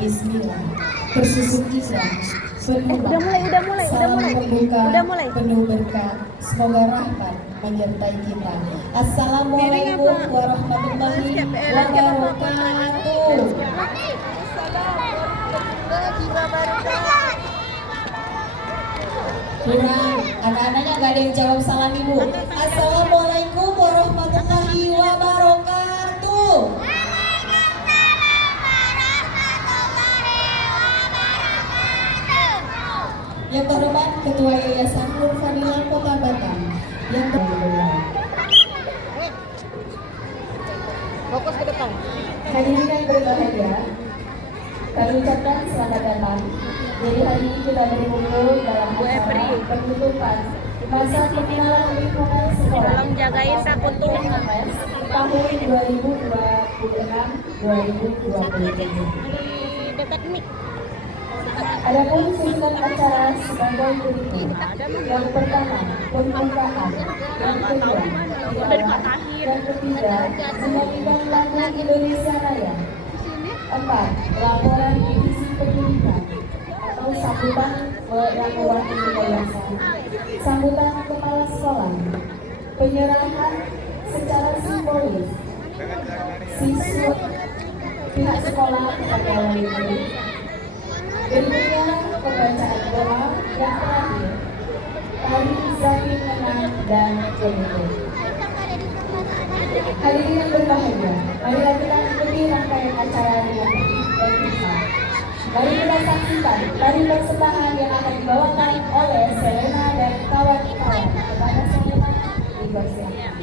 Bismillah. Bersusuk indah, penuh Udah mulai. salam terbuka, Udah mulai. penuh berkah. Semoga rahmat menyertai kita. Assalamualaikum warahmatullahi wabarakatuh. Kurang, anak-anaknya gak ada yang jawab salam ibu. Assalamualaikum warahmatullahi wabarakatuh. Yang terhormat Ketua Yayasan Nur Fadilah Kota Batam. Yang terhormat Fokus ke depan. hadirin yang berbahagia, kami ucapkan selamat datang. Jadi hari ini kita berkumpul dalam acara penutupan masa pengenalan lingkungan sekolah. Tolong jagain takut turun. Tahun 2026-2027. Dekat mic. Adapun susunan acara sebagai berikut. Yang pertama, pembukaan. Yang kedua, yang ketiga, menyanyikan lagu Indonesia Raya. 4. Laporan divisi pendidikan atau sambutan yang mewakili yayasan. Sambutan kepala sekolah. Penyerahan secara simbolis siswa pihak sekolah kepada wali murid. Berikutnya pembacaan doa yang terakhir, tari zamin menang dan penutup. Hadirin yang berbahagia, marilah kita ikuti rangkaian acara dengan tertib dan hikmat. Mari kita saksikan tari persembahan yang akan dibawakan oleh Selena dan kawan-kawan. Kepada Selena, dipersilakan.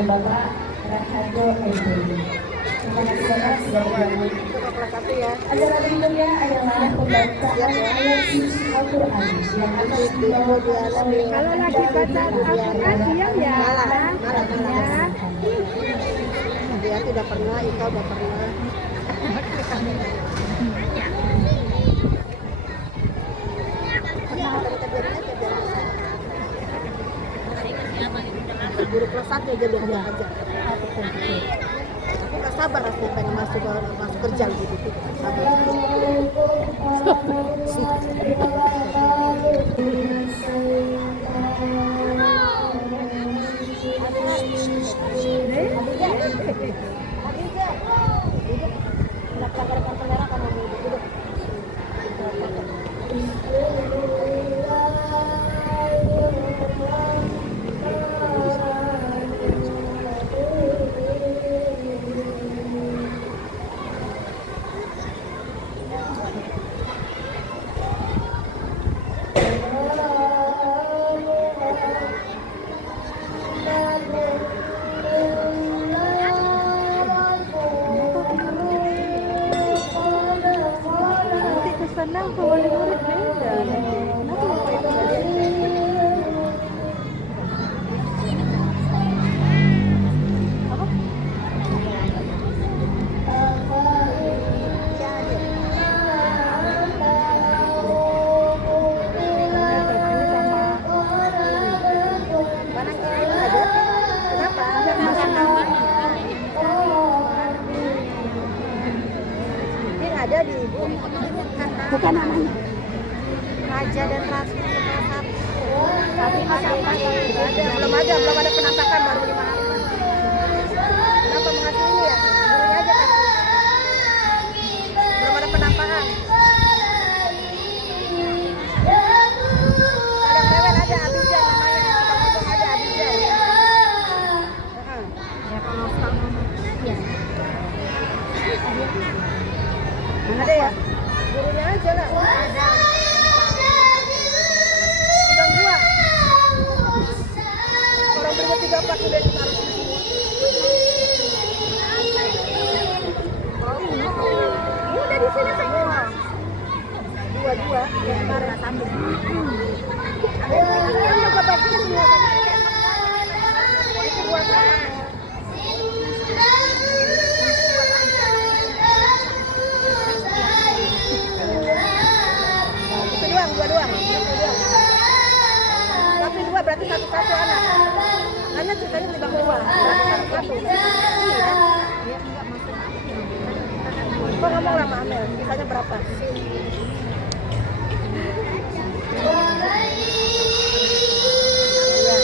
kepada Bapak Raharjo Edi. Terima kasih banyak sudah bergabung. Coba kelas 1 ya. Acara berikutnya adalah pembacaan ayat suci Al-Quran yang akan dibawa oleh Kalau lagi baca Al-Quran diam ya. Malah. Dia tidak pernah, Ika udah pernah. Guru kelas 1 aja biar dia ajar. Aku nggak sabar rasanya pengen masuk kerja gitu. Sabar. Nanti kesana ke wali murid beda. Kenapa lupa itu ada di ibu bukan namanya. Raja dan Ratu kelas 1. Tapi belum ada penampakan baru 5 hari. Kenapa mengasih ini ya? Gurunya aja kasih. Belum ada penampakan. Ada Mewel, ada Abijan namanya yang suka ngomong, ada Abijan. Ya kalau sekarang ya. Ada ya? Gurunya aja lah. Ada. Bang gua. Orang berdua 3-4 udah ditaruh di sini. Udah di sini semua. 2-2 yang kemarin sambung. Ada juga baginya semua tadi. Itu buat apa? Dua doang. Tapi 2 berarti 1-1 anak. Anak ceritanya di bang 2. Berarti 1-1. Iya. Kok ngomong lama Amel? Sisanya berapa? Iya.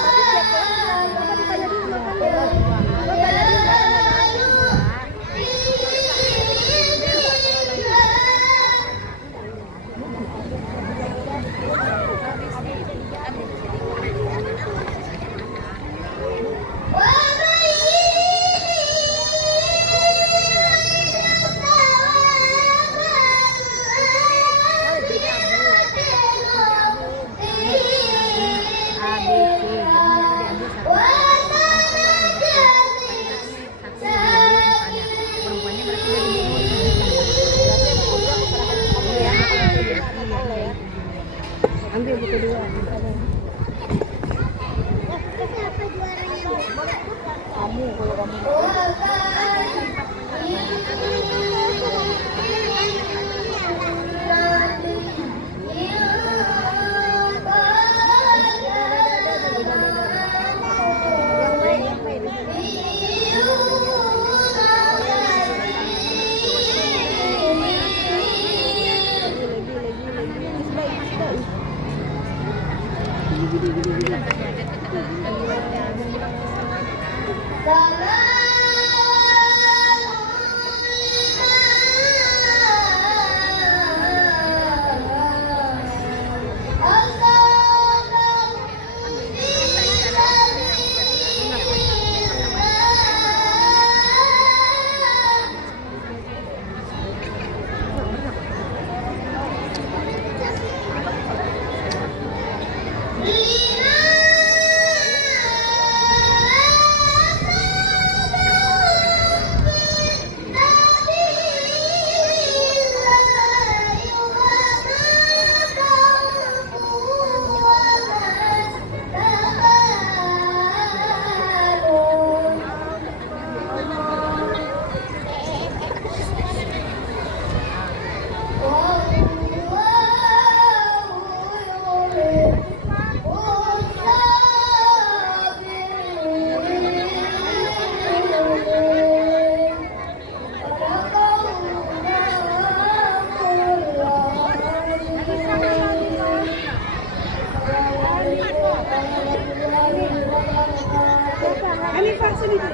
Tapi tiap kelas apa ditanya dulu makannya? Lo tanya dulu makannya. Ambil buku 2. Kamu kalau kamu. Ini vaksin itu.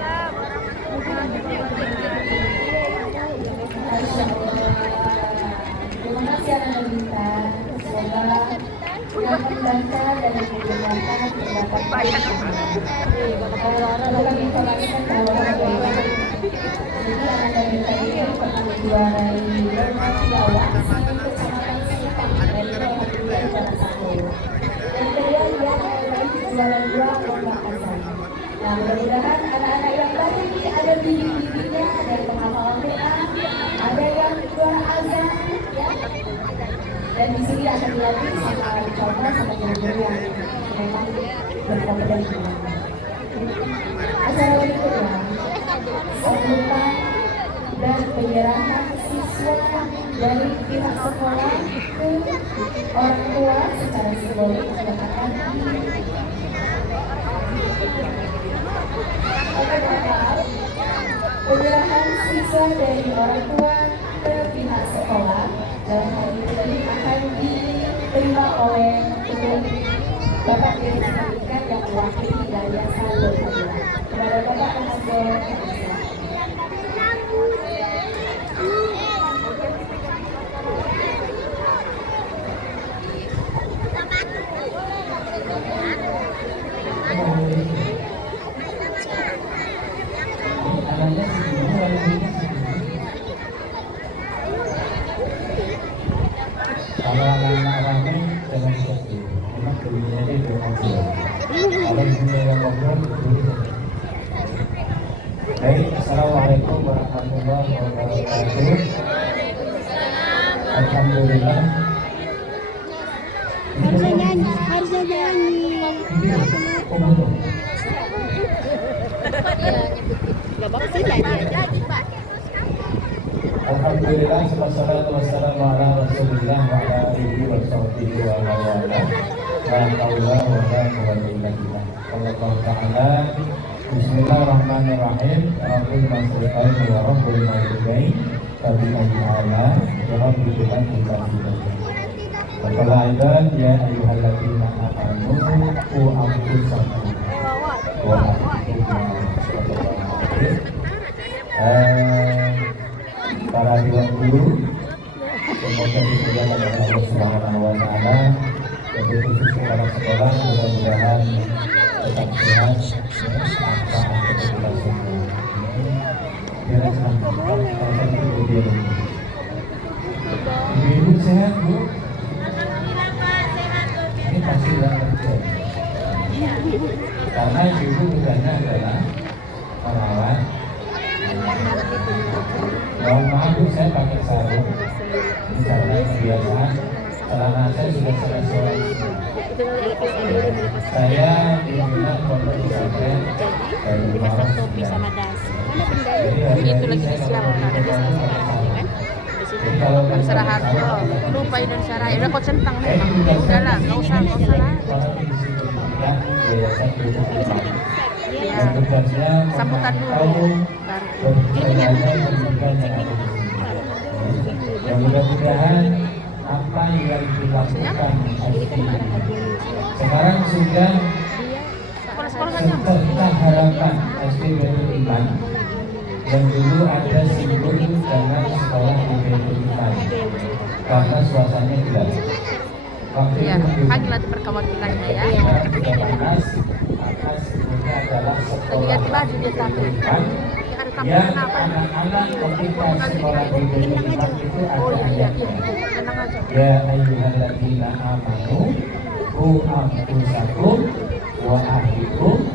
Terima kasih anak Lita. Semoga dengan membaca dan mendengarkan pendapat dapat informasikan bahwa jadi anak Lita ini pernah menjuarai Jawa Kecamatan Sintang dari Alhamdulillah juara 1. Dan kedua dia mengulangi juara 2 lomba azan. Nah, mudah-mudahan anak-anak yang tadi ini ada bibi-bibinya dari penghafalan Quran, ada yang juara azan, ya. Dan di sini akan dilatih sama dicoba sama guru-guru yang memang berkompeten. Acara berikutnya sambutan dan penyerahan siswa dari pihak sekolah ke orang tua secara simbolik yang akan penyerahan siswa dari orang tua ke pihak sekolah dalam hal ini akan diterima oleh Bapak Direktur Pendidikan yang mewakili Yayasan Berhadiah. Kepada Bapak Pengajar kalau anak-anak ramai jangan sedih, memang dulunya dia ngobrol. Kalau dulunya yang ngobrol, dulu. Baik, assalamualaikum warahmatullahi wabarakatuh. Alhamdulillah. Harusnya nyanyi. Alhamdulillah, wassalatu wassalamu ala Rasulillah wa ala alihi wa sahbihi wa man wala. La haula wa la quwwata illa billah. Allah Ta'ala. Bismillahirrahmanirrahim. Rabbul masyriqain wa rabbul maghribain. Tabi'an ta'ala wa rabbil biladi wa qala aidan ya ayyuhalladzina amanu qu anfusakum wa ahlikum para tuan guru, semoga dimuliakan oleh Allah Subhanahu wa Ta'ala, dan khusus para sekolah mudah-mudahan tetap sehat, manfaat kita semua. Biar ibu sehat bu? Ini pasti kerja. Karena ibu tugasnya adalah merawat. Mohon maaf bu, saya pakai sarung. Ini karena kebiasaan. Celana saya sudah selesai. Saya pimpinan pondok pesantren dari Maros. Jadi itu lagi disiapkan. Kalau Istirahat bro, lupa Indonesia Raya. Udah kau centang memang. Ya udahlah, nggak usah lah. Ya, sambutan dulu. Dan mudah-mudahan apa yang dilakukan sekarang sudah serta harapan SD Baitul Iman yang dulu ada simbol dengan sekolah di Baitul Iman karena suasananya gelap. Waktu Ya, itu panggil nanti perwakilannya ya. sudah panas, maka simbolnya adalah Lagi ganti baju dia tapi. yang anak-anak ketika sekolah di Baitul Iman itu ada ayatnya. Tenang aja. Ya ayyuhalladzina amanu qu anfusakum wa ahlikum.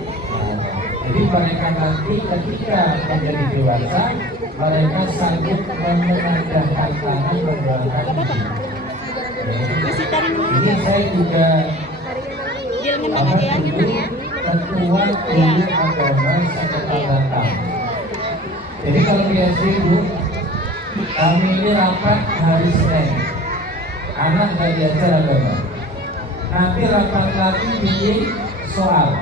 Jadi mereka nanti ketika menjadi dewasa, mereka sanggup menengadahkan tangan membawakan ini. Saya juga ketua guru agama Sekretariat. Jadi kalau biasa ibu, kami ini rapat hari Senin, anak nggak diajar agama. Nanti rapat lagi bikin soal,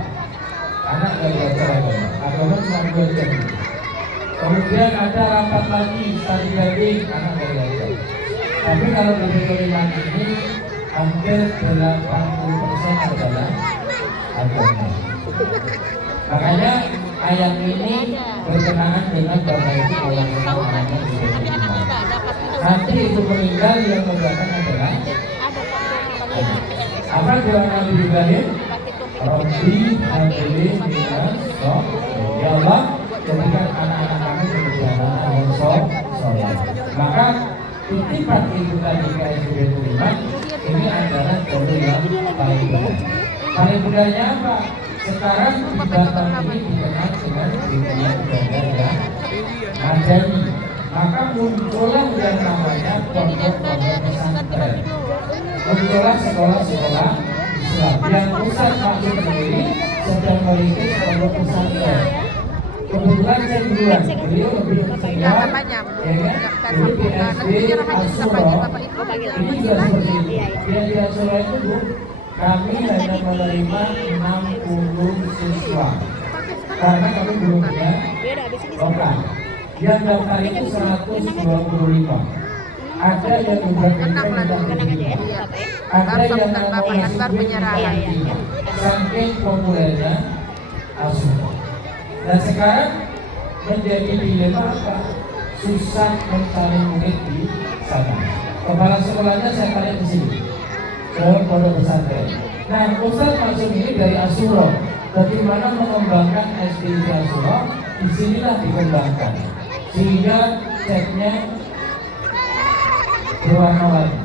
anak nggak diajar agama. Agama cuma 2 jam. Kemudian ada rapat lagi study banding, anak nggak diajar. Tapi kalau di Baitul Iman ini hampir 80% adalah agama. Makanya ayat ini berkenaan dengan Bapak Ibu kalau memang anaknya diberi iman. Nanti itu meninggal yang membedakan adalah apa doa Nabi Ibrahim? Rabbi habli minas sholat. Ya Allah, jadikan anak-anak kami berjalan yang sholat. Maka titipan ibu tadi ke SD Iman ini adalah doa yang paling benar. Paling mudahnya apa? Sekarang di Batam ini dikenal dengan dunia ibadah yang madani. Maka muncullah yang namanya pondok-pondok pesantren. Muncullah sekolah-sekolah Islam yang pusat maksud sendiri sedang merintis pondok pesantren. Kebetulan saya duluan, beliau lebih senior, ya kan? Dulu di SD Asuro, ini juga seperti itu. Di Asuro itu Bu, kami hanya menerima 60 siswa karena kami belum punya lokal. Yang daftar itu 125. Ada yang beberapa ada yang mau masuk saking populernya Asuro. Dan sekarang menjadi dilema apa? Susah mencari murid di sana. Kepala sekolahnya saya tarik ke sini, ke pondok pesantren. Nah, Ustaz maksud ini dari Asuro. Bagaimana mengembangkan SD di Asuro? Disinilah dikembangkan, sehingga ceknya berwarna-warni.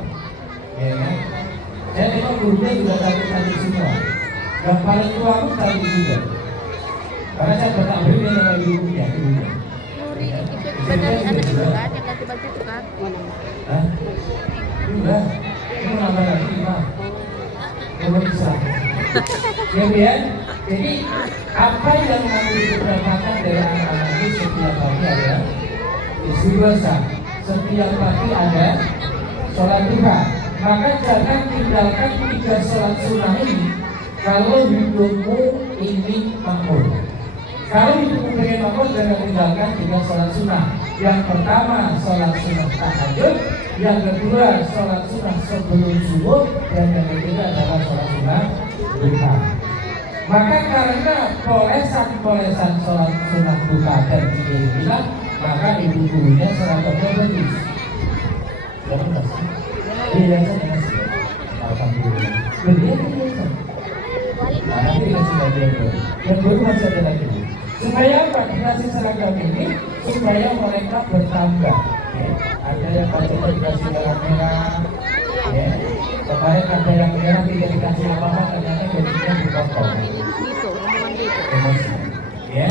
Ya kan? Saya tengok gurunya juga cantik-cantik semua. Yang paling tua pun cantik juga. Karena saya bertakbir dia nama ibunya. Nuri itu dari anak itu kan yang ganti baju itu kan. Hah? Enggak. Itu nama lagi Imam. Pemeriksa. Ya Bu ya. Jadi apa yang nanti didapatkan dari anak-anak ini setiap pagi ada istighosah. Setiap pagi ada sholat duha. Maka jangan tinggalkan 3 sholat sunnah ini kalau hidupmu ingin makmur. Kalau hidupmu ingin makmur, jangan tinggalkan 3 sholat sunnah. Yang pertama sholat sunnah tahajud, yang kedua sholat sunnah sebelum subuh, dan yang ketiga adalah sholat sunnah duha. Maka karena polesan-polesan sholat sunnah duha dan zikir, maka ibu gurunya seragamnya bagus. Bagus. Iya, saya alhamdulillah. Beliau biasa. Nah, nanti dikasih bagian baru. Yang baru masih ada lagi. Supaya apa? Dikasih seragam ini supaya mereka bertambah. Ya. Ada yang bajunya dikasih warna merah. Ya. Kemarin ada yang merah tidak dikasih apa-apa, ternyata bajunya dipotong. Gitu, omongan gitu. Emosi. Ya.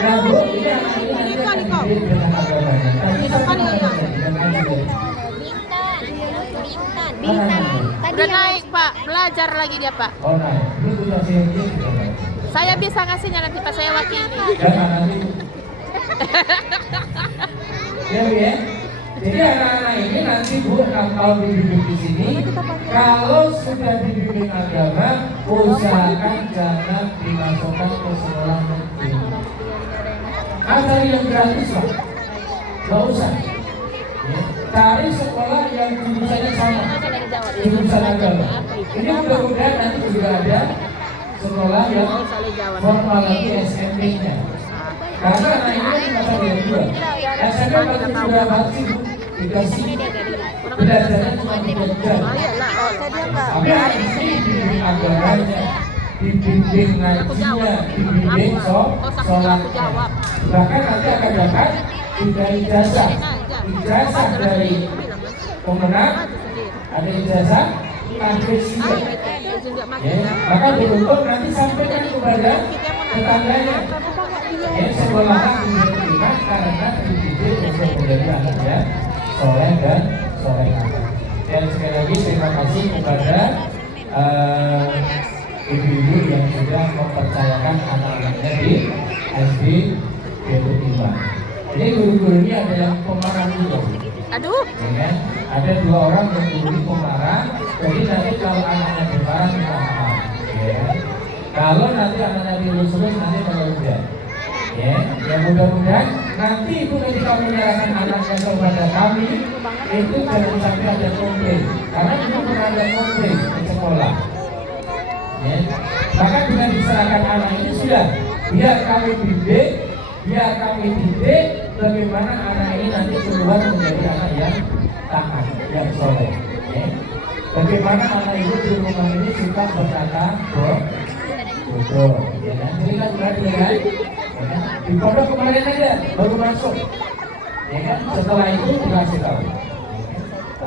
Nah, Bu, ini nanti akan diberi dengan agamanya. Tapi sama Bintang. Udah naik Pak, belajar lagi dia Pak. oh naik. Ini sudah siap-siap sudah naik. Saya bisa ngasihnya nanti Pak, saya wakili. Jangan nanti. Ya Bu ya. Jadi anak-anak ini nanti Bu, kalau dibimbing di sini, kalau sudah dibimbing agama, usahakan jangan dimasukkan ke sekolah negeri. Asal yang gratis Pak, nggak usah. Ya. Cari sekolah yang jurusannya sama, jurusan agama. Ini mudah-mudahan nanti juga ada sekolah yang formal lagi SMP-nya. Karena anak ini masa yang dua. SMP masih sudah masih dikasih belajarnya cuma 3 jam. Tapi anak ini dibimbing agamanya, dibimbing ngajinya, dibimbing sholatnya. Bahkan nanti akan dapat 3 ijazah. Ijazah dari pemenang, ada ijazah tahfiz juga. Ya, maka beruntung nanti sampaikan kepada tetangganya. Ya, sekolahan diberikan karena dididik untuk menjadi anak yang soleh dan solehah. Dan sekali lagi terima kasih kepada ibu-ibu yang sudah mempercayakan anak-anaknya di SD Baitul Iman. Jadi guru-guru ini ada yang pemarah juga. Aduh. Ya kan? Ada 2 orang yang guru pemarah. Jadi nanti kalau anaknya pemarah kita maaf. Ya. Kalau nanti anaknya dilus-lus nanti melunjak. Ya, yang mudah-mudahan nanti itu ketika menyerahkan anaknya kepada kami itu jangan sampai ada komplain. Karena itu pernah ada komplain di sekolah. Ya. Maka dengan diserahkan anak ini sudah, biar kami didik bagaimana anak ini nanti keluar menjadi anak yang taat, yang soleh. Ya. Bagaimana anak itu di rumah ini suka berkata bodoh, ya kan? Jadi kan berarti ya kan? Di pondok kemarin aja baru masuk, ya kan? Setelah itu dikasih tahu.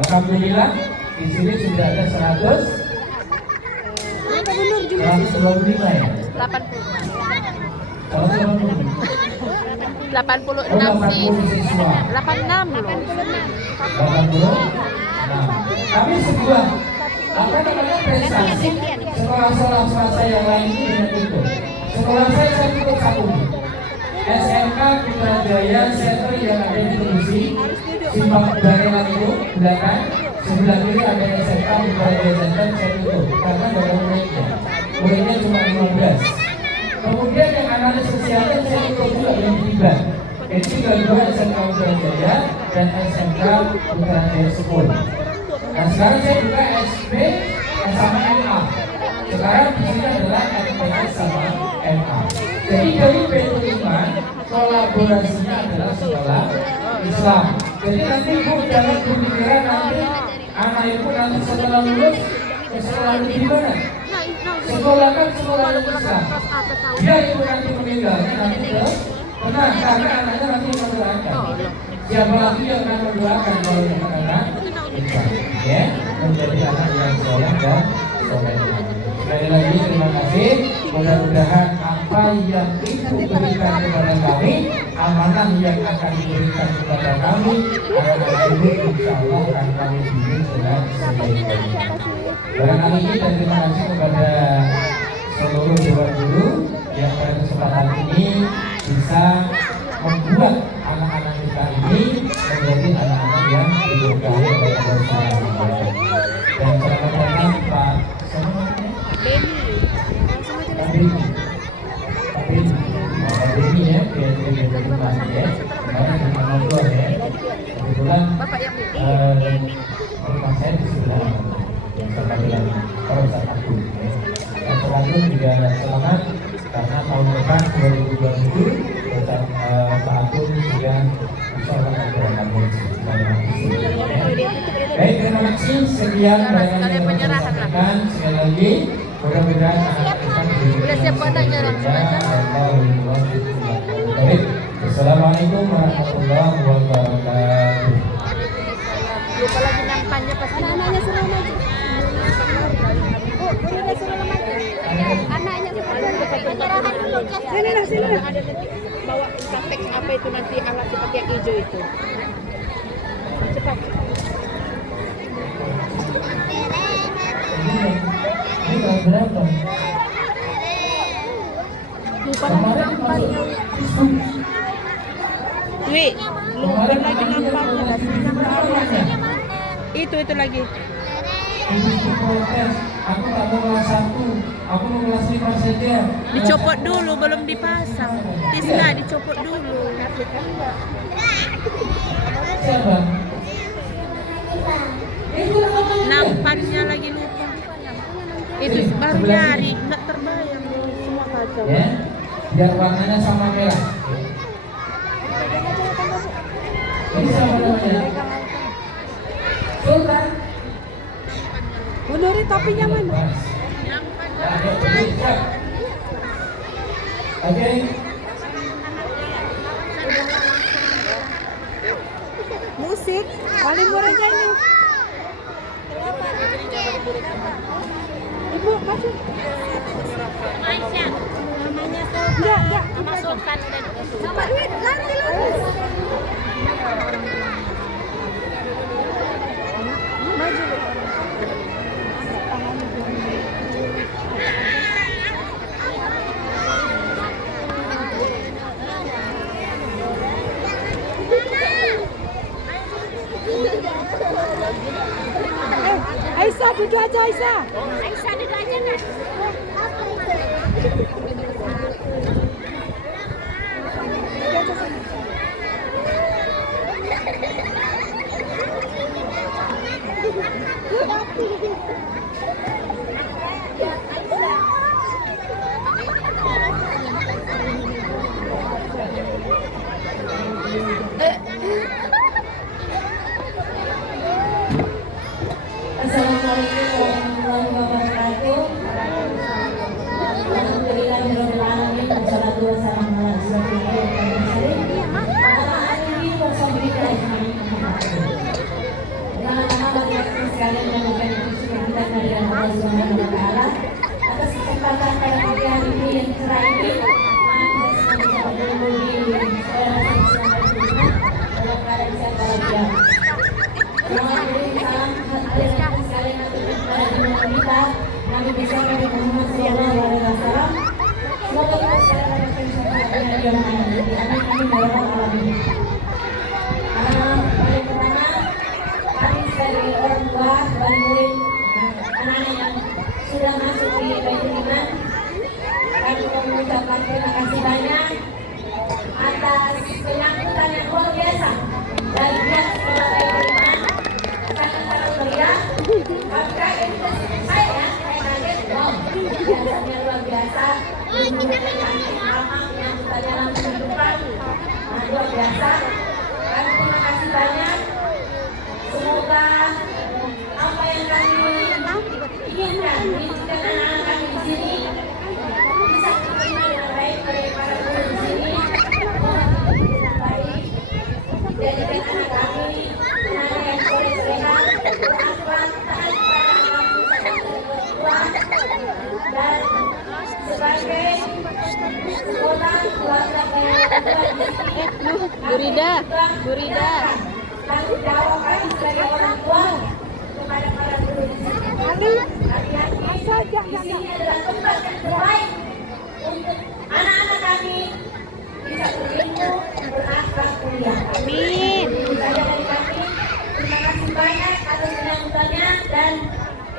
Alhamdulillah di sini sudah ada 125 ya. 86 siswa. 86 loh. 86. Kami sebuah prestasi sekolah-sekolah swasta yang lain ini dengan tutup. Sekolah saya tutup satu. SMK Putrajaya Center yang ada di Terusi, Simpang Barengan itu belakang. Sebelah kiri ada SMK Putrajaya Center, saya tutup karena ada muridnya cuma 15. Kemudian yang analis kesehatan saya tutup juga yang tiga. Itu kedua SMK Putrajaya dan SMK Putrajaya School. Nah sekarang saya buka SP sama MA. Sekarang di sini adalah MPS sama MA. Jadi dari P5 kolaborasinya adalah sekolah Islam. Jadi nanti ibu jangan berpikiran nanti anak ibu nanti setelah lulus ke sekolah di mana? Sekolah kan sekolah Islam. Dia ibu nanti meninggalnya nanti ke tenang karena anaknya nanti mendoakan. Siapa lagi yang akan mendoakan kalau yang anak ya menjadi anak yang soleh dan soleh. Sekali lagi terima kasih. Mudah-mudahan apa yang ibu berikan kepada kami, amanah yang akan diberikan kepada kami, anak-anak ini insya Allah akan kami bimbing dengan sebaik-baiknya. Barangkali ini dan terima kasih kepada seluruh dewan guru yang pada kesempatan ini bisa membuat anak-anak kita ini menjadi anak-anak yang diberkahi oleh Allah SWT. Dan selamat datang Pak Beni ya, dari rumah ya, kemarin di Manogor ya. Kebetulan rumah saya di sebelah sama dengan Polres Agung. Dan selalu juga selamat karena tahun depan 2027 Pak Agung juga insya Allah akan baik, terima kasih. Sekian banyak yang disampaikan. Sekali lagi, mudah-mudahan anak kita Udah siap anaknya baik. Assalamualaikum warahmatullahi wabarakatuh. Lupa lagi nampannya pasti anak-anaknya suruh maju. Udah suruh maju. Anaknya penyerahan dulu. Sini. Ada nanti bawa sampai apa itu nanti alat seperti yang hijau itu. Cepat. Ini berapa? Lupa lagi nampannya. Wi, lupa lagi nampannya. Itu lagi. Aku tak mau kelas 1, aku mau kelas 5 saja. Dicopot dulu, belum dipasang. Tisna dicopot dulu. Siapa? Nampannya lagi lupa. Itu baru nyari, nggak terbayang semua kacau. Ya, biar warnanya sama merah. Ini siapa namanya? Sultan. Mundurin topinya mana? Oke. Musik, paling murah ini. Ibu, kasih. Namanya enggak. Nama Sultan udah dikasih. Sama duit, lari. Maju. Aisyah duduk aja Aisyah. Aisyah duduk aja kan. kita Nabi besar Nabi Muhammad SAW. Semoga kita sekarang ada keselamatan yang amin. Amin ya rabbal alamin. Paling pertama, kami sebagai orang tua, wali murid, anak-anak yang sudah masuk di Baitul Iman, kami mengucapkan terima kasih banyak atas penyambutan yang luar biasa dari pihak sekolah Baitul Iman. Sangat-sangat meriah. Kaget saya kaget, wow, biasanya luar biasa. Menggunakan cantik ramah penyambutannya langsung depan, luar biasa. Kami terima kasih banyak. Semoga apa yang kami inginkan anak-anak kami di sini bisa diterima dengan baik oleh para guru di sini. Baik, jadikan anak kami anak yang soleh-soleha, berakhlak, taat kepada kamu dan sebagai sekolah keluarga yang Gurida. tanggung jawab kami sebagai orang tua kepada para guru di sini. Hati-hati, di sini adalah tempat yang terbaik untuk anak-anak kami bisa berilmu, berakhlak mulia. Amin. Itu saja dari kami. Terima kasih banyak atas penyambutannya dan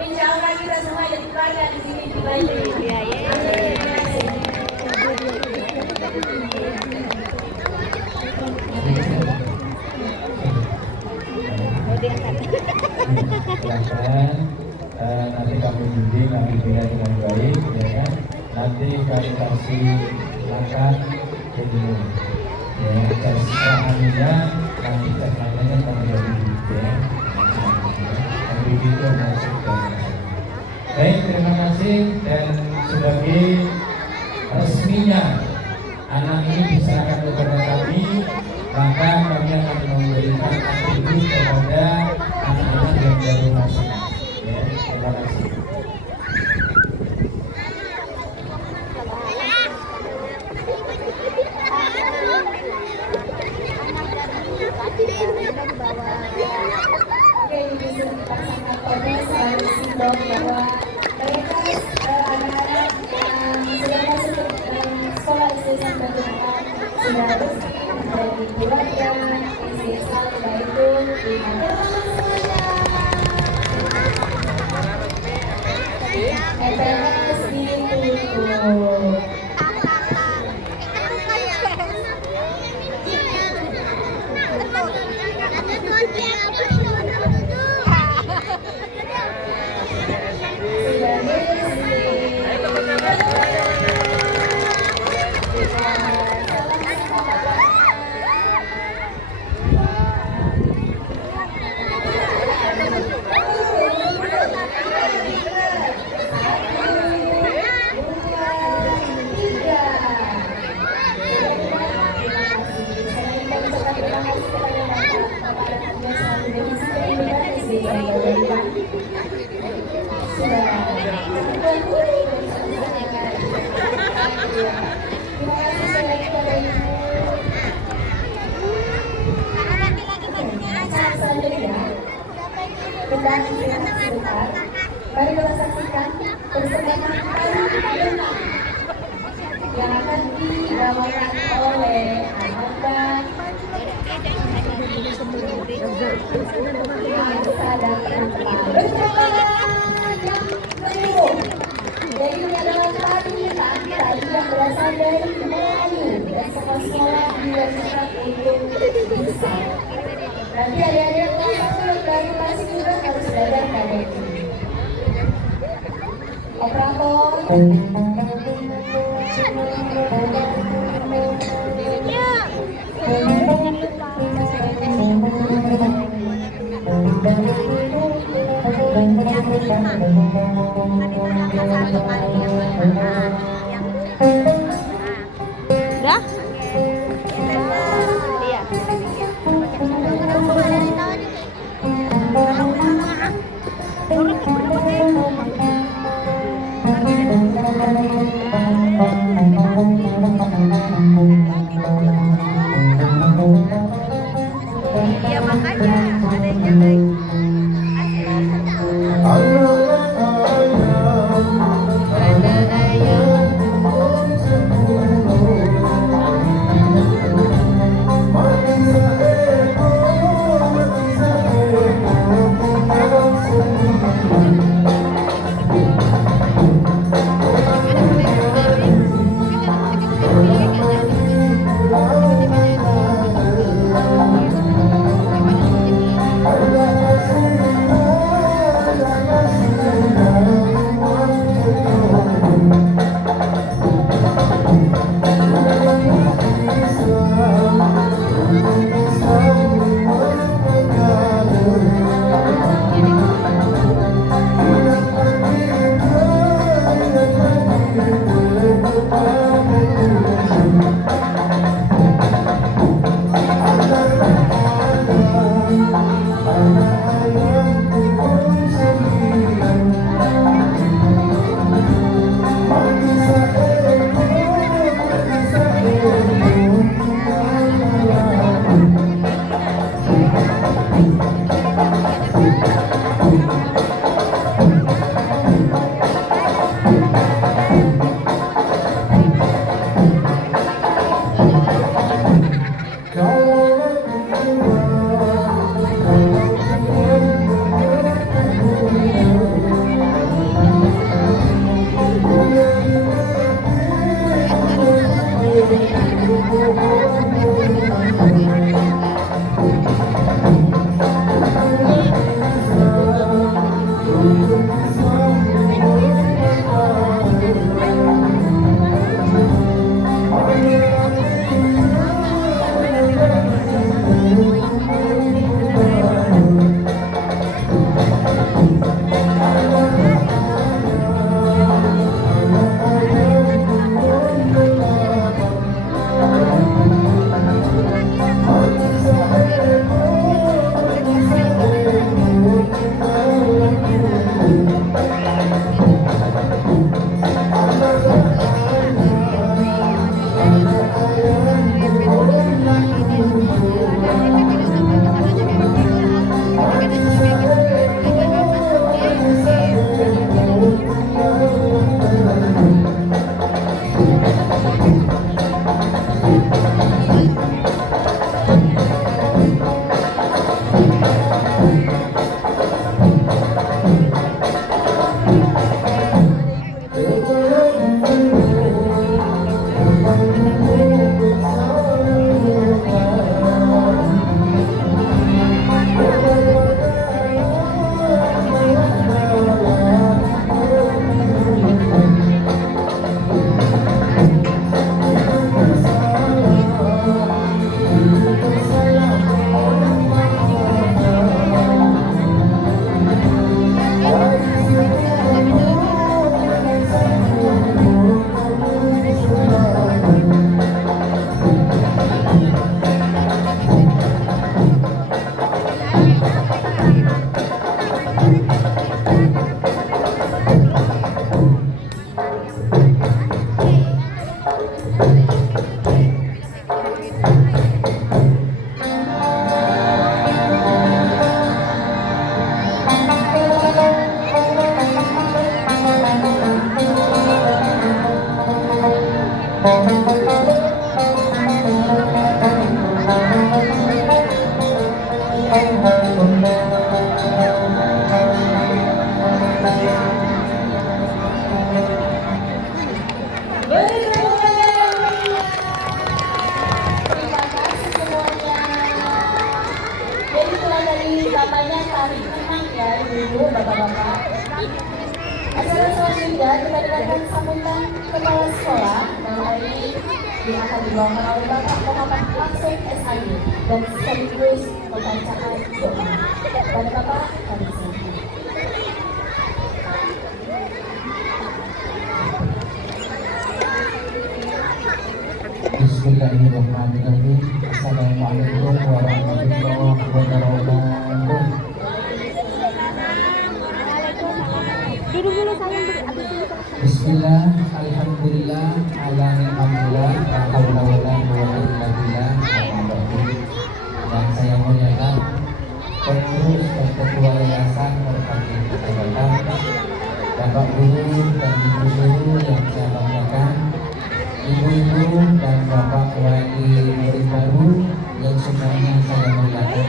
insya Allah kita semua jadi keluarga di sini di Baitul Iman. Amin. Terima kasih. Silahkan nanti kami bimbing, kami bina dengan baik, ya kan? Nanti kami kasih makan ke minum. Ya, setelahnya nanti setelahnya kami bimbing, ya. Kami bimbing itu masuk ke. Baik, terima kasih dan sebagai resminya anak ini diserahkan kepada kami, maka kami akan memberikan atribut kepada anak-anak yang baru masuk. Ya, terima kasih. Oke, ini kita sangat bagus sebagai simbol bahwa mereka anak-anak yang sudah masuk ke sekolah SD sampai dengan sudah resmi menjadi keluarga SD sampai itu di EPS ditutup. Mari kita saksikan persembahan yang akan dibawakan oleh Amanda Sadar Jadi ini adalah tadi yang berasal dari Melayu dan sekolah-sekolah di Universitas Indonesia. Nanti adik-adik kelas 1 yang baru masih juga harus belajar pada itu. Operator. Udah? Iya. Ya makanya ada yang Terima kasih semuanya. Jadi itulah dari namanya tarik menang ya ibu, bapak-bapak. Acara selanjutnya kita dengarkan sambutan kepala sekolah dan hari ini akan dibawakan oleh Bapak Muhammad langsung SAI dan sekaligus membacakan doa. Pada Bapak kami silakan. Bismillahirrahmanirrahim. Assalamualaikum warahmatullahi wabarakatuh. Duduk dulu sayang, duduk. Abis ini Bismillah, alhamdulillah, ala ni'matillah, la haula wala quwwata illa billah, amma ba'du. Yang saya muliakan pengurus dan ketua yayasan Merpati Kecamatan, Bapak Guru dan Ibu Guru yang saya banggakan, Ibu-ibu dan Bapak wali murid baru yang semuanya saya muliakan.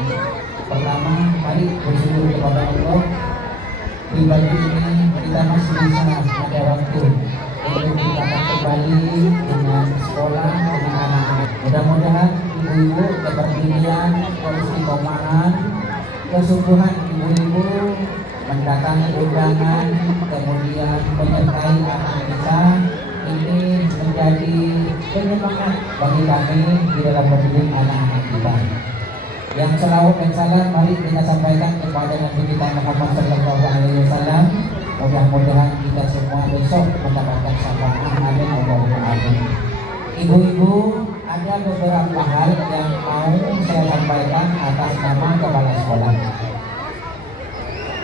Pertama, mari bersyukur kepada Allah. Di pagi ini kita masih bisa ada waktu untuk kita kembali dengan sekolah dengan anak-anak. Mudah-mudahan ibu-ibu keberdian, keistiqomahan, kesungguhan ibu-ibu mendatangi undangan, kemudian menyertai anak kita ini menjadi penyemangat bagi kami di dalam mendidik anak-anak kita. Yang selawat dan salam mari kita sampaikan kepada Nabi kita Muhammad Sallallahu Alaihi Wasallam. Mudah-mudahan kita semua besok mendapatkan syafaat. Amin Allahumma amin. Ibu-ibu, ada beberapa hal yang mau saya sampaikan atas nama kepala sekolah.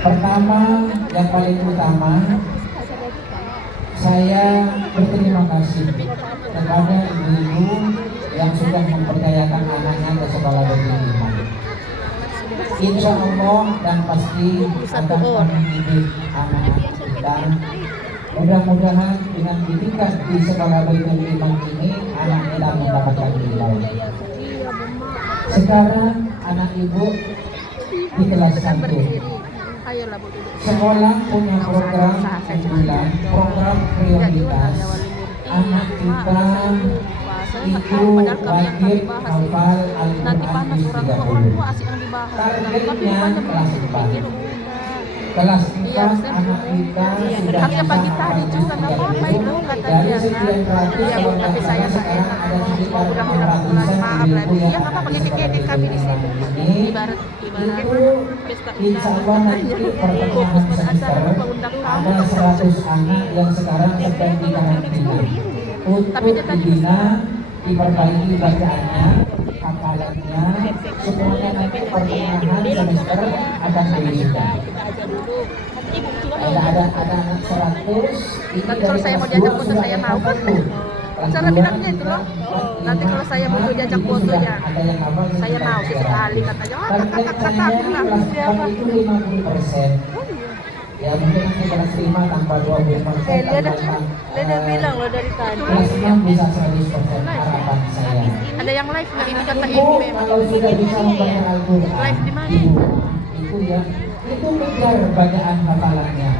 Pertama, yang paling utama, saya berterima kasih kepada ibu-ibu yang sudah mempercayakan anaknya ke sekolah beriman. Insya Allah dan pasti akan mendidik anak-anak kita. Mudah-mudahan dengan didikan di sekolah beriman ini anak kita mendapatkan nilai. Sekarang anak ibu di kelas 1. Sekolah punya program unggulan, program prioritas. Anak kita itu wajib hafal Al-Quran di 30. Targetnya kelas 4. Kelas 4 anak kita sudah Harusnya pagi tadi juga nggak apa-apa itu dari katanya. sekian ratus Iya, kalau tapi nggak saya salah nggak sekarang enak. ada sekitar Mudah-mudahan 600-an maaf ibu-ibu lagi. yang Ya nggak apa-apa, ngecek kami di sini. ini. Ibarat Itu insya Allah nanti pertengahan semester ada 100 anak yang sekarang sedang dikarantina untuk dibina, diperbaiki bacaannya, hafalannya, semuanya nanti pertengahan semester akan diwisuda. Ada anak 100 ini Nanti dari kalau saya mau kelas diajak 2 foto sudah saya yang mau. hafal tuh. Kelas Cara 2, bilangnya itu loh. 3, 4, Nanti kalau saya mau 5, diajak ini foto sudah ya. ada yang hafal Saya sekitar mau 300. sekali katanya. Oh, Target kakak saya bilang. kelas 4 itu 50%. Ya mungkin nanti kelas 5 tambah 20%. dia udah bilang loh dari tadi. Kelas 6 bisa 100% harapan saya. Ada yang live nggak ini kata Ibu ibu memang. kalau sudah bisa membaca Al-Quran, Live di mana? itu ya, itu kejar bacaan hafalannya.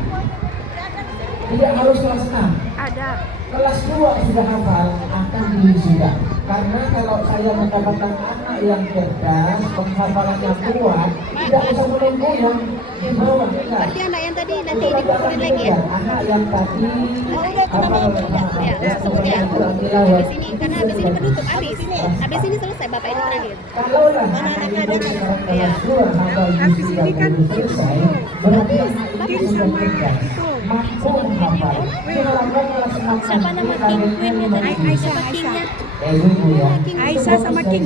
Tidak harus kelas 6. Ada. Kelas 2 sudah hafal akan diwisuda. Karena kalau saya mendapatkan anak yang cerdas, penghafalannya kuat, tidak usah menunggu yang di bawah. Berarti anak yang tadi nanti Itu dipukulin lagi ya? anak yang tadi hafal Ya, sebut ya. Habis ini, karena habis ini penutup habis. Habis ini selesai Bapak ini terakhir. Kalaulah anak itu sekarang kelas 2 hafal wisuda belum selesai, berarti anak itu sudah cerdas, mampu menghafal. Diharapkan kelas 6 Siapa nama King Queen-nya tadi? Aisyah, Aisyah. Ibu ya. Aisyah sama King.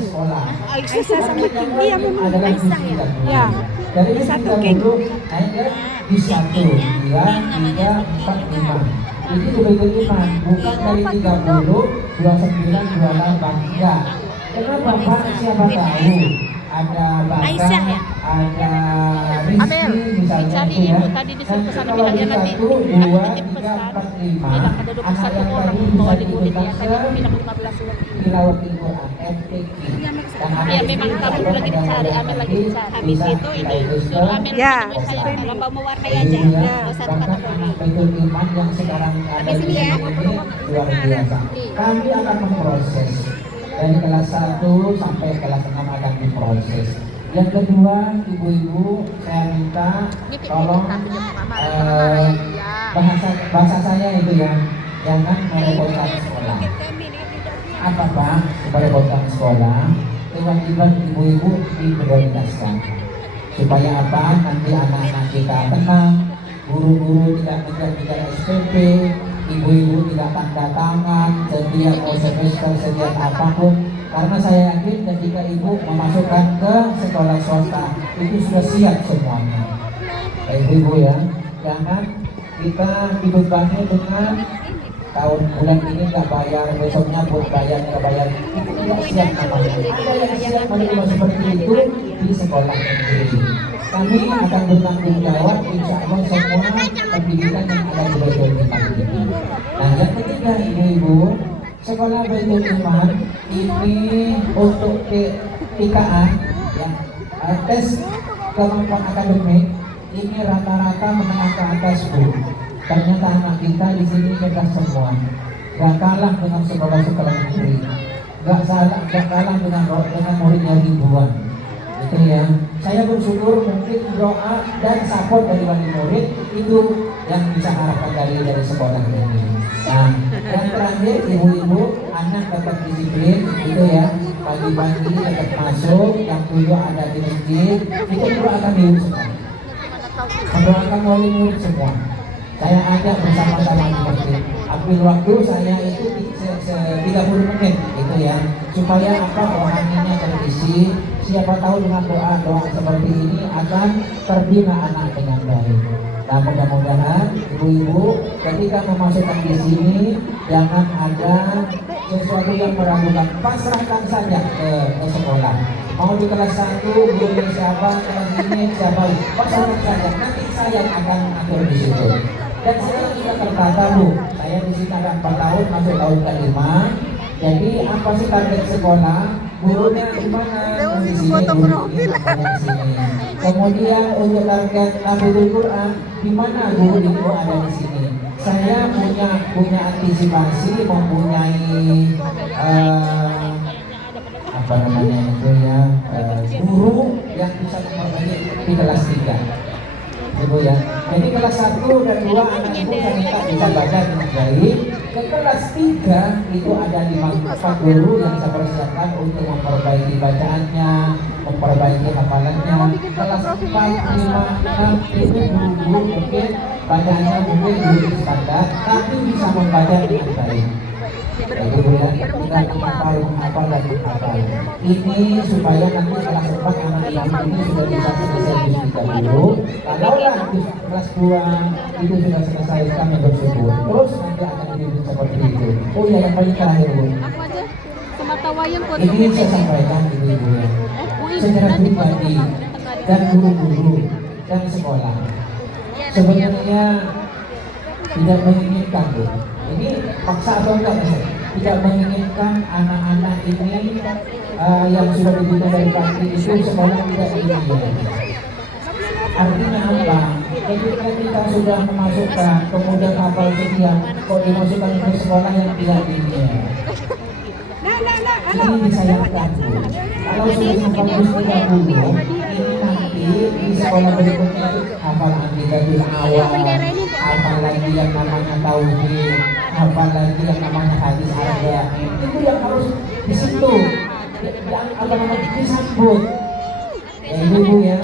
Aisyah sama King. Iya, memang Aisyah ya. Ya. Dari Di satu 30 King. naiknya di 1, 2, 3, 4, 5. Ini lebih iman, bukan dari 30, 29, 28. Enggak. Karena Bapak siapa tahu ada Bapak, Aisyah ya? ada Amel, Rizky misalnya dicari itu ya. ibu tadi disuruh Dan kesana kalau bilangnya nanti 1, 2, titip 3, pesan 4, 5 bilang ada 21 anak yang orang tadi bawa bisa di murid ya tadi dituntaskan bilang 15 orang. tilawati Quran MTQ. Dan anak Ya ini memang kamu kalau lagi ada dicari, yang Amel lagi tadi dicari. bisa Habis itu kita ini tuliskan. suruh Amel Ya, bikin saya itu ini. lomba mewarnai Jadi aja. ya, Nggak usah bahkan kata anak Baitul Iman yang sekarang ada Habis di ini ya. sini ini luar biasa. Kami akan memproses dari kelas 1 sampai kelas 6 akan diproses. Yang kedua, ibu-ibu saya minta tolong bahasa saya itu ya, jangan merepotkan sekolah. Apa Pak? Merepotkan sekolah. Kewajiban ibu-ibu diprioritaskan. Supaya apa? Nanti anak-anak kita tenang, guru-guru tidak mengejar-ngejar SPP, ibu-ibu tidak tanda tangan setiap mau semester setiap apapun. Karena saya yakin ketika ibu memasukkan ke sekolah swasta itu sudah siap semuanya. Ibu ya, jangan kita dibebani dengan tahun bulan ini nggak bayar, besoknya buat bayar nggak bayar, itu tidak siap namanya. Ada yang siap menerima seperti itu di sekolah negeri. Kami akan bertanggung jawab insya Allah semua pendidikan yang ada di Baitul Iman ini. Nah yang ketiga ibu-ibu, sekolah Baitul Iman ini untuk TKA yang tes kemampuan akademik ini rata-rata menengah ke atas Bu. Ternyata anak kita di sini cerdas semua, gak kalah dengan sekolah-sekolah negeri, gak kalah dengan muridnya ribuan. Itu ya. Saya bersyukur mungkin doa dan support dari wali murid itu yang bisa harapkan dari sekolah ini. Nah, yang terakhir ibu-ibu, anak tetap disiplin, itu ya, pagi-pagi tetap masuk, yang 7 ada di masjid, itu doakan ibu semua. Mendoakan wali murid semua. Saya ajak bersama-sama di masjid. Ambil waktu saya itu 30 menit itu ya, supaya apa rohaninya terisi. Siapa tahu dengan doa-doa seperti ini akan terbina anak dengan baik. Nah mudah-mudahan ibu-ibu ketika memasukkan di sini jangan ada sesuatu yang meragukan, pasrahkan saja ke sekolah. Mau di kelas 1 guru siapa, kelas ini siapa, pasrahkan saja. Nanti saya akan atur di situ. Dan saya sudah tertata Bu, saya di sini ada 4 tahun masuk tahun ke-5. Jadi apa sih target sekolah? Gurunya gimana? Kondisinya guru ini di sini. Kemudian untuk target Hafizul Quran, di mana guru itu ada di sini. Saya punya antisipasi, mempunyai apa namanya itu ya, guru yang bisa memperbaiki di kelas 3. Ibu ya. Jadi kelas 1 dan 2 anak ibu saya minta bisa baca dengan baik. Ke kelas 3 itu ada 4 guru yang saya persiapkan untuk memperbaiki bacaannya, memperbaiki hafalannya. Kelas 4, 5, 6 itu guru-guru mungkin bacaannya mungkin belum standar, tapi bisa membaca dengan baik. Jadi ya, kita menghafal dan menghafal. Ini supaya nanti kelas 4 anak ini sudah bisa selesai di 3 dulu. Kalaulah di kelas 2 itu sudah selesai, kami bersyukur. Terus nanti akan dibimbing seperti itu. Oh ya, yang paling terakhir Bu. Aku aja semata wayang kok. Ini saya sampaikan ibu-ibu ya, secara pribadi dan guru-guru dan sekolah. Sebenarnya tidak menginginkan Bu. Ini paksa atau enggak Mas? Tidak menginginkan anak-anak ini yang sudah dibina dari pagi itu sekolah tidak dibimbing. Artinya apa? Ketika kita sudah memasukkan kemudian hafal sekian, kok dimasukkan ke sekolah yang tidak dibimbing? Ini disayangkan Bu. Kalau sudah hafal 30, ini nanti di sekolah berikutnya itu hafal Aqidatul Awal, hafal lagi yang namanya tauhid, hafal lagi yang namanya hadis arba'in. Itu yang harus di situ, yang apa namanya disambut. Ya ibu ya.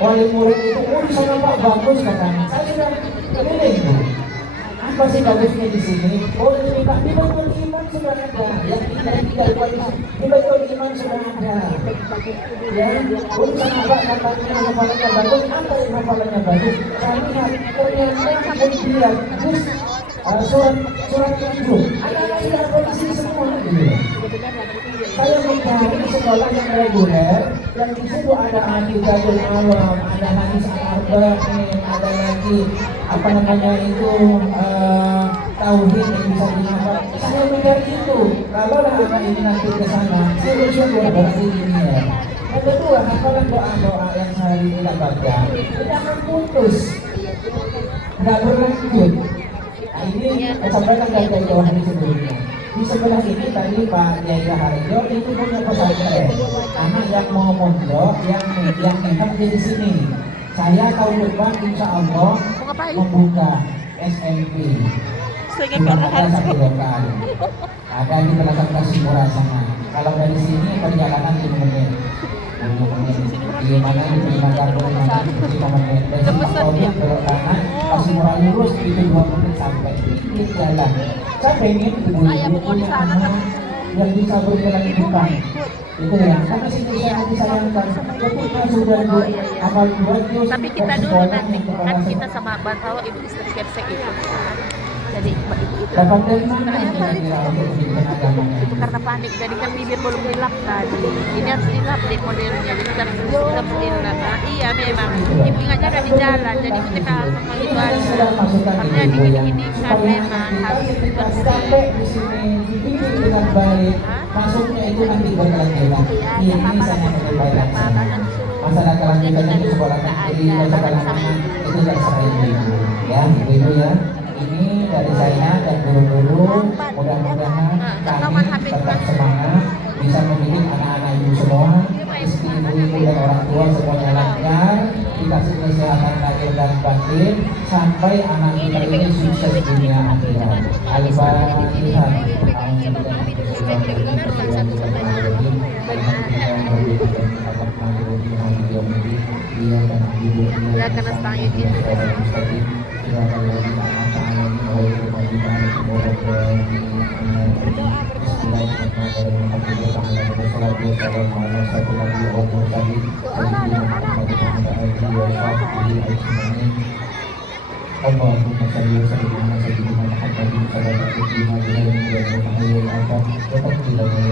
Wali murid itu, oh di sana Pak bagus katanya. Saya sudah keliling Bu. Apa sih bagusnya di sini? Oh ini Pak, di Baitul Iman sudah ada. Yang tidak di Baitul Iman sudah ada. Ya, oh di sana Pak katanya hafalannya bagus. Apa yang hafalannya bagus? Saya lihat ternyata kemudian surat 7. Anak-anak sudah ada di sini semua. Saya mencari sekolah yang reguler, yang di situ ada Aqidatul Awam, ada Hadis Al-Arba'in, ada lagi apa namanya itu tauhid yang bisa dihafal. Saya mencari itu. Kalau anak ini nanti ke sana, sungguh-sungguh berarti ini ya. Yang kedua, hafalan doa-doa yang sehari kita baca, kita akan putus, nggak berlanjut. Nah, ini sampaikan dari jauh hari sebelumnya. Di sebelah ini tadi Pak Yaya Harjo itu punya pesantren. Anak yang mau mondok, yang enak di sini. Saya tahun depan insya Allah membuka SMP. Sudah ada satu lokal. Ada di belakang Kasimura sana. Kalau dari sini perjalanan 5 menit. 5 menit. Di mana di Terima Kasih 5 menit. Dan sebelumnya belok kanan Kasimura lurus itu 2 menit sampai di jalan. Saya pengen ibu-ibu punya anak yang bisa berjalan di depan. Itu ya, karena situ saya disayangkan. Ketika sudah hafal 2 juz. Tapi kita dulu nanti kan kita sama bawa ibu istri Kersek itu. Jadi ibu itu. Dapat dari mana kira-kira untuk pendidikan agamanya? Itu karena panik, jadi kan bibir belum dilap tadi. Ini harus dilap deh modelnya, jadi kita sudah dilap. Nah, iya memang, ibu ingatnya kan di jalan, jadi ketika memang itu ada. Artinya didikan memang harus bersih. Sampai di sini dibikin dengan baik, masuknya itu nanti berkelanjutan. Ini saya menyampaikan masalah kelanjutannya di sekolah negeri, sekolah anak itu terserah ibu, ya, ibu ya. Ini dari saya dan guru-guru, mudah-mudahan kami tetap semangat bisa mendidik anak-anak ibu semua, istri ibu dan orang tua semuanya lancar, dikasih kesehatan lahir dan batin sampai anak kita ini sukses dunia akhirat. Al-Fatihah. Ya karena setengah itu. Allahumma salli wa sallim ala sayyidina Muhammadin sallallahu alaihi wa sallam wa taqabbal ya Allah ya Allah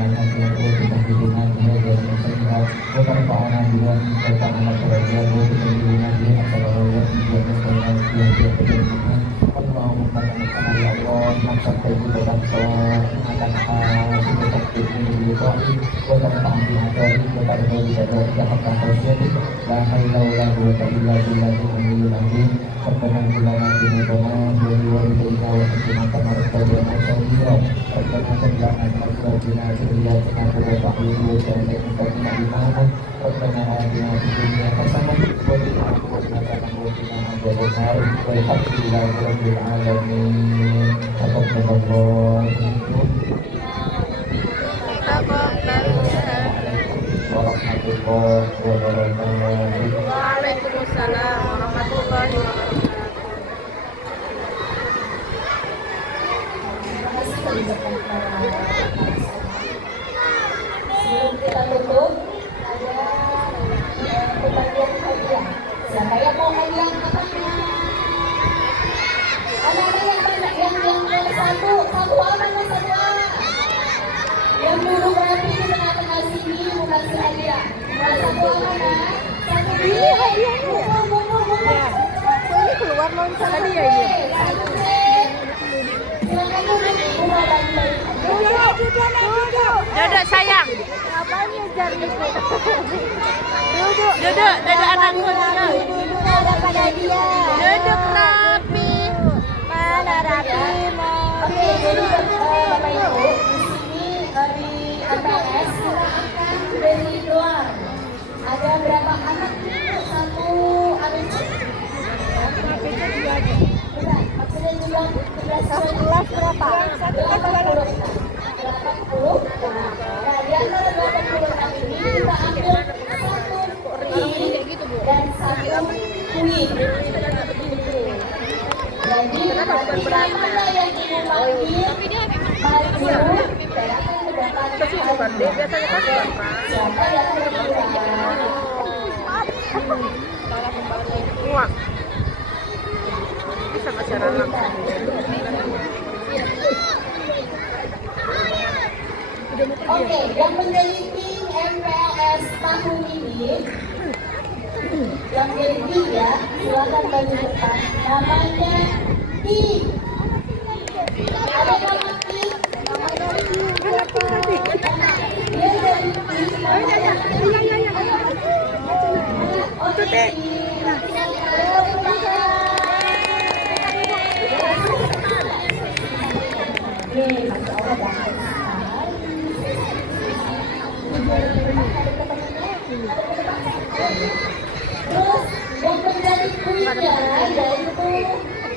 ya Allah bidina bila jadi sayyidat wa tarfa'ana bila wa ta'ala darajat wa bidina bila asalamu wa bidina bila Allahumma ta'ala ya Allah maksud kita dan akan kita ini diwahi wa tarfa'ana bila wa ta'ala darajat wa ta'ala la haula wala quwwata illa billahi ربنا لنا ذنوبنا ولوالدينا وحسنا كما ربنا صغيرا ربنا هب لنا من ازواجنا وذرياتنا قرة اعين واجعلنا للمتقين اماما ربنا اتنا في الدنيا حسنه وفي الاخره حسنه وقنا عذاب النار والحمد لله رب العالمين تقبل الله منكم warahmatullahi wabarakatuh. Waalaikumsalam warahmatullahi wabarakatuh. Terima kasih kebijakan sebelum kita tutup ada pembagian hadiah. Siapa yang mau hadiah apa? Anak-anak yang banyak yang satu orang mau satu orang. Yang duduk rapi di tengah-tengah sini mau kasih hadiah. Mau satu anak, satu Ini hadiahnya. Ini keluar loncat hadiah ini. Silakan duduk ibu bapak-bapak. Duduk sayang. Ngapain ngejar gitu? Duduk anakku duduk. Dapat hadiah. Duduk rapi. Mana rapi mau? Oke, jadi Bapak Ibu, di sini di MPS kita akan beri doang. Ada berapa anak? Satu ABC. Bukan, maksudnya jumlah 13 Kelas berapa? 80. Nah, di antara 80 ini kita ambil satu ring dan satu kuing. Jadi, yang mana yang ibu panggil maju, dan akan mendapatkan hadiah. Siapa yang berjuang? Muak. Bisa pacaran langsung. Oke, yang menjadi tim MPLS tahun ini, yang menjadi tim ya, silakan baju depan. Namanya tim. Ada nama tim. Dia dari tim. Oke, terus yang menjadi queen-nya yaitu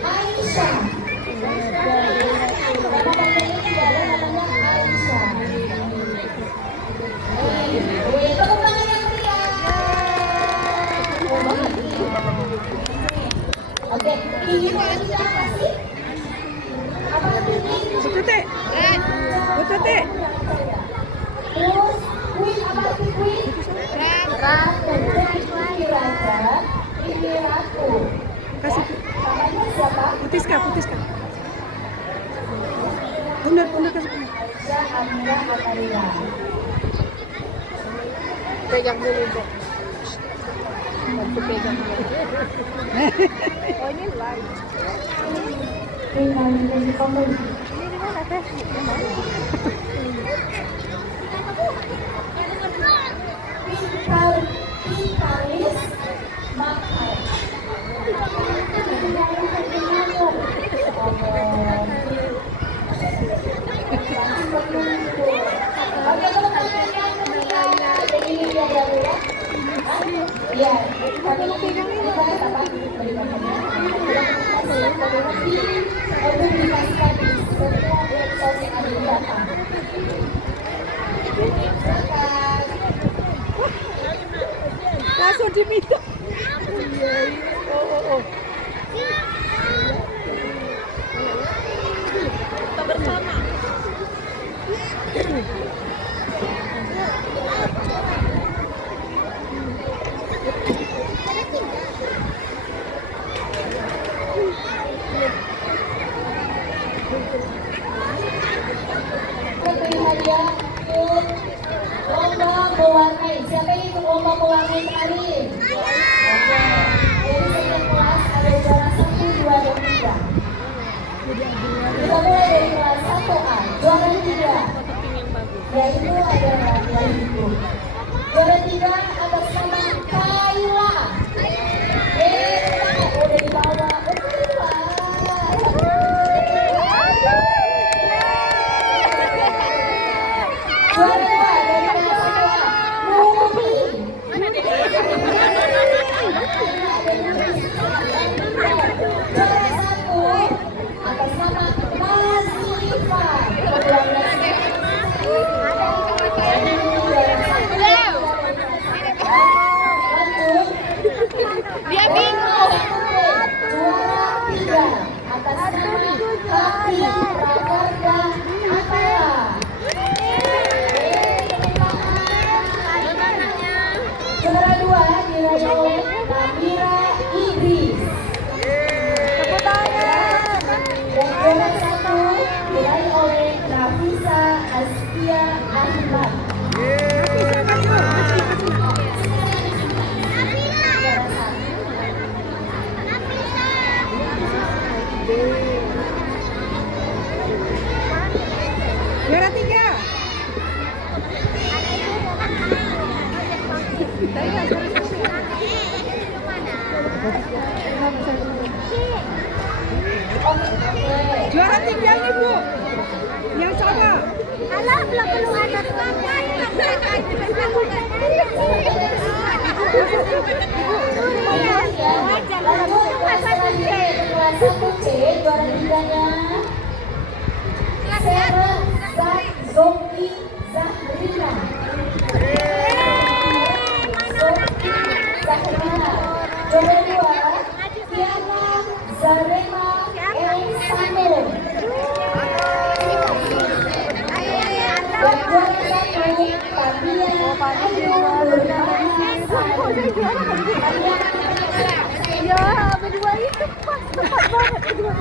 Aisyah. Namanya Aisyah. Tepuk tangan yang meriah. Oke, ini Aisyah apa sih? Apa ini? Bututik. Terus queen apa sih queen? Ratu. Ini raja, ini ratu. Kasih Namanya siapa? Putiska. Benar kasih. Aisyah Amira Ataria. Pegang dulu, Dok. Bantu pegang dulu. Oh, ini live. Ini komen. Ini di mana, Teh? Pintaris Makai. Oke, teman-teman yang meriah. Jadi ini dia ya, Bu ya. Iya, tapi kita apa? Publikasikan di semua website yang ada di belakang. Langsung diminta. Oh. Kita bersama. Beri hadiah untuk lomba mewarnai. Siapa yang ikut lomba mewarnai kemarin? Oke. Dari setiap kelas ada juara 1, 2, dan 3. Kita mulai dari kelas 1A. Juara 3 yaitu adalah yaitu juara 3 atas nama Kayla. Udah dibawa. Juara 2 dari kelas 1A Mumi. Juara 1 atas nama Nazifa. Dia bingung. Juara 3 atas nama Katia Prakarda Atala. Juara 2 diraih oleh Namira Idris. Dan juara 1 diraih oleh Nafisa Askia Ahmad. Juara 3. Juara 3 ini, Bu. Yang sama. Alah, belum perlu ada tuan-tuan. Lanjut kelas selanjutnya yaitu kelas 1C. Juara 3-nya Sarah Zoki Zahrina. Zoki Zahrina. Juara 2 Tiana Zarema Elsano. Dan juara 1 Tania Ayu Nurmahasani. Ya, berdua itu pas tepat banget berdua.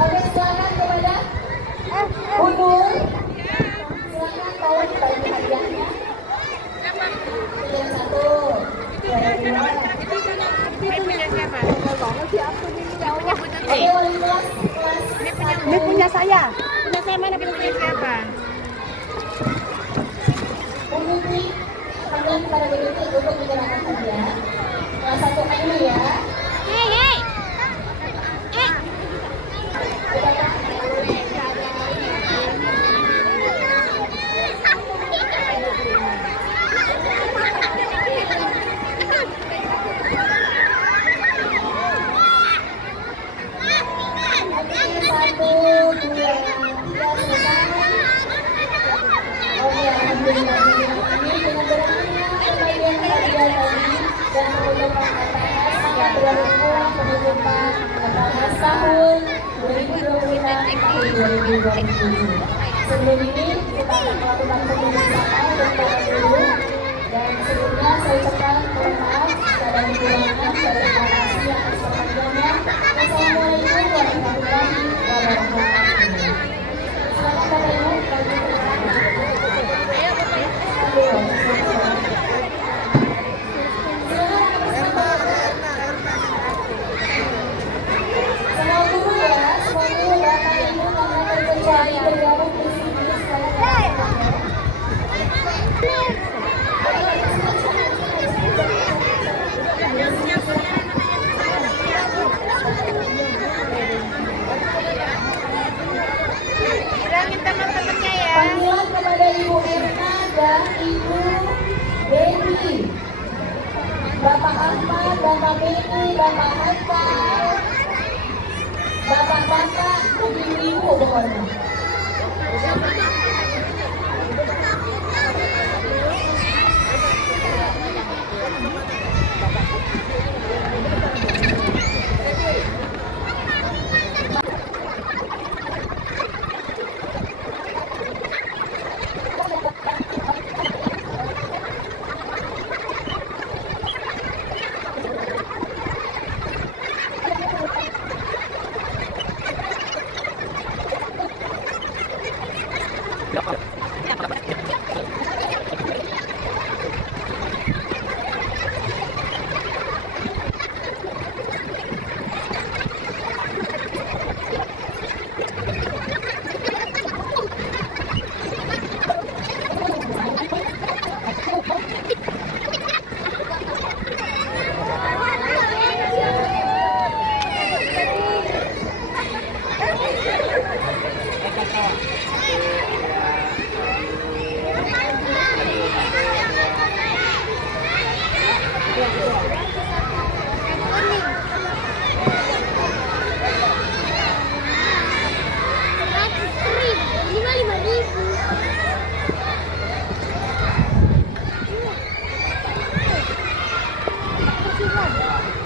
Oke, silakan kepada Unur. wali kelas Ini punya saya. Punya saya mana punya siapa? Putri, panggilan kepada Putri untuk menyerahkan hadiah. Kelas 1 dulu ya. Udah, Pak? Satu, dua, tiga, selesai. Oke, alhamdulillah. Ini dengan berangnya pembagian hadiah tadi dan pengumuman atas angka 2000 pengumuman atas tahun 2026 tahun 2027. Sebelum ini kita akan melakukan pemeriksaan bersama dulu dan sebelumnya saya ucapkan mohon maaf dan kekurangan dari informasi yang sepanjangnya. Wassalamualaikum warahmatullahi wabarakatuh. Silakan Bapak Ibu, semua guru ya, semua guru Bapak Ibu karena terkecuali bergabung di sini sekalian. Bilangin teman-temannya ya. Panggilan kepada Ibu Erna dan Ibu Dewi, Bapak Ahmad, Bapak Beni, Bapak Haikal, Bapak-bapak, ibu-ibu pokoknya.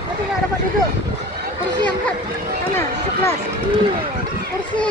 Tapi nggak dapat duduk. Kursi angkat. Sana, masuk kelas. Kursi.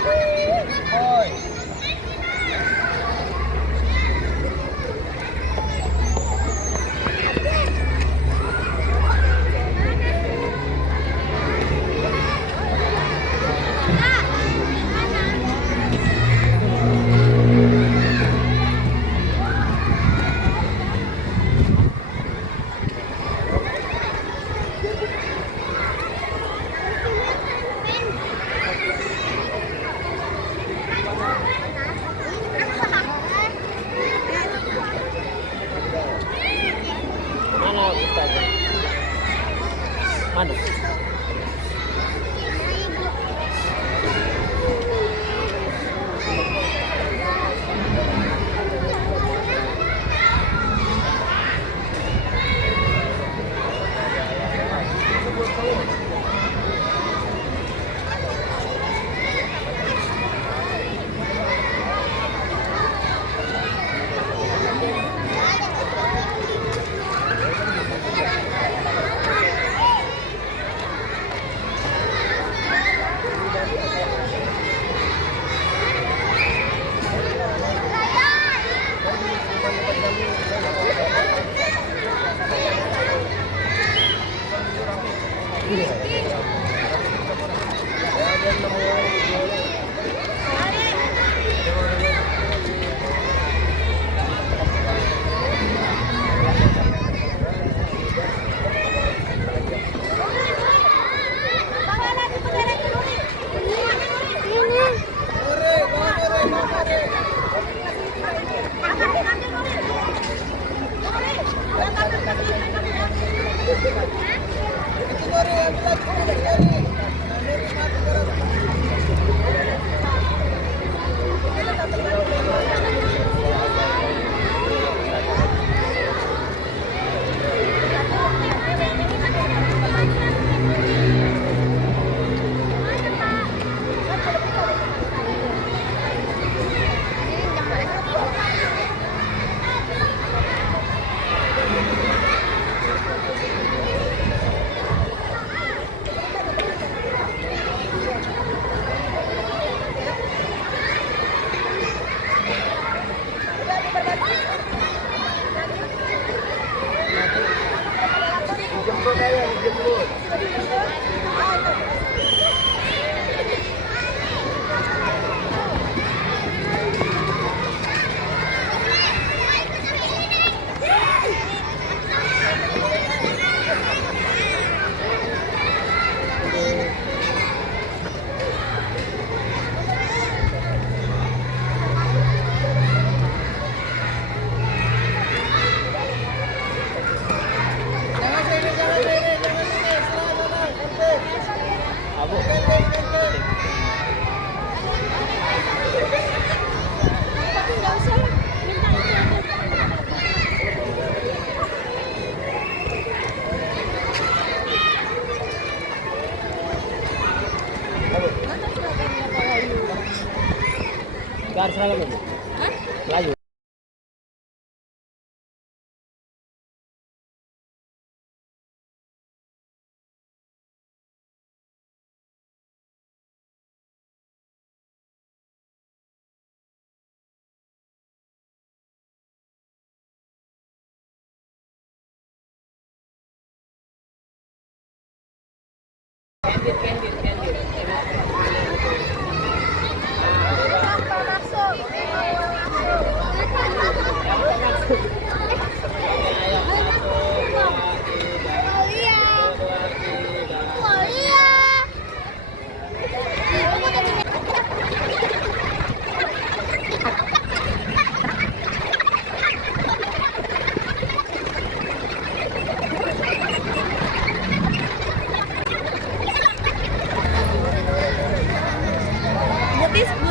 Hey!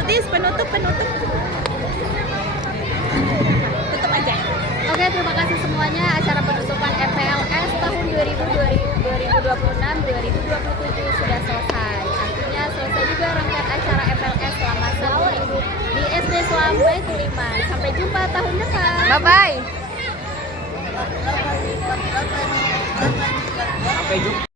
Butis, penutup. Tutup aja. Oke, terima kasih semuanya. Acara penutupan FPLS tahun 2026-2027 sudah selesai. Artinya selesai juga rangkaian acara FPLS selama 1 minggu di SD Swambai Tuliman. Sampai jumpa tahun depan. Bye bye.